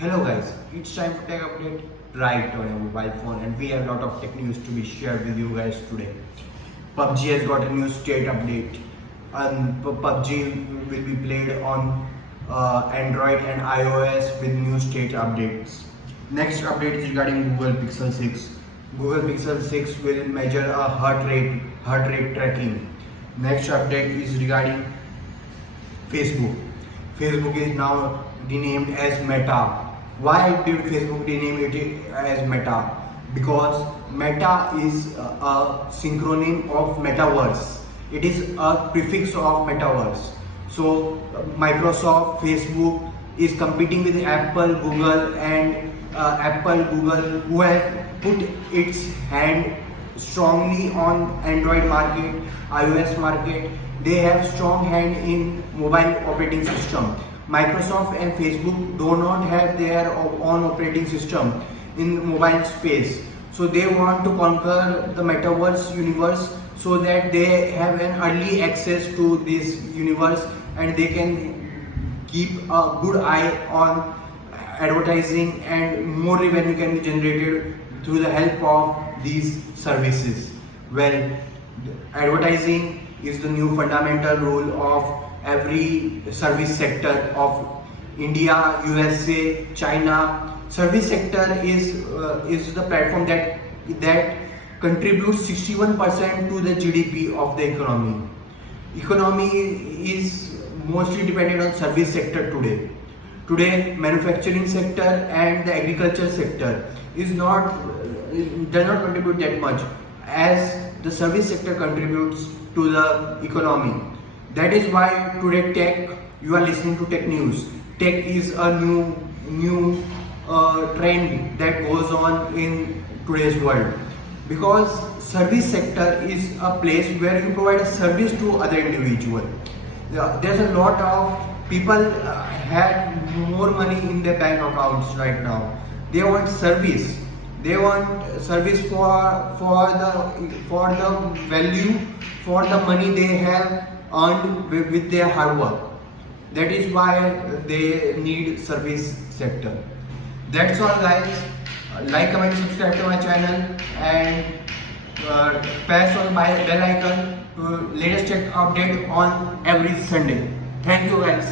Hello guys, it's time for tech update right on your mobile phone, and we have a lot of tech news to be shared with you guys today. PUBG has got a new state update, and PUBG will be played on Android and iOS with new state updates. Next update is regarding Google Pixel 6. Google Pixel 6 will measure a heart rate tracking. Next update is regarding Facebook. Facebook is now renamed as Meta. Why did Facebook rename it as Meta? Because Meta is a synonym of Metaverse. It is a prefix of Metaverse. So Microsoft, Facebook is competing with Apple, Google, and Google, who have put its hand strongly on Android market, iOS market. They have strong hand in mobile operating system. Microsoft and Facebook do not have their own operating system in mobile space. So they want to conquer the Metaverse universe so that they have an early access to this universe, and they can keep a good eye on advertising, and more revenue can be generated through the help of these services. Well, advertising is the new fundamental role of every service sector of India, USA, China. Service sector is the platform that contributes 61% to the GDP of the economy. Economy is mostly dependent on service sector today. Today, manufacturing sector and the agriculture sector does not contribute that much as the service sector contributes to the economy. That is why today you are listening to tech news. Tech is a new trend that goes on in today's world, because service sector is a place where you provide a service to other individual. There's a lot of people have more money in their bank accounts right now. They want service. They want service for the value, for the money they have earned with their hard work. That is why they need service sector. That's all guys. Like, comment, subscribe to my channel, and press on my bell icon to latest tech update on every Sunday. Thank you guys.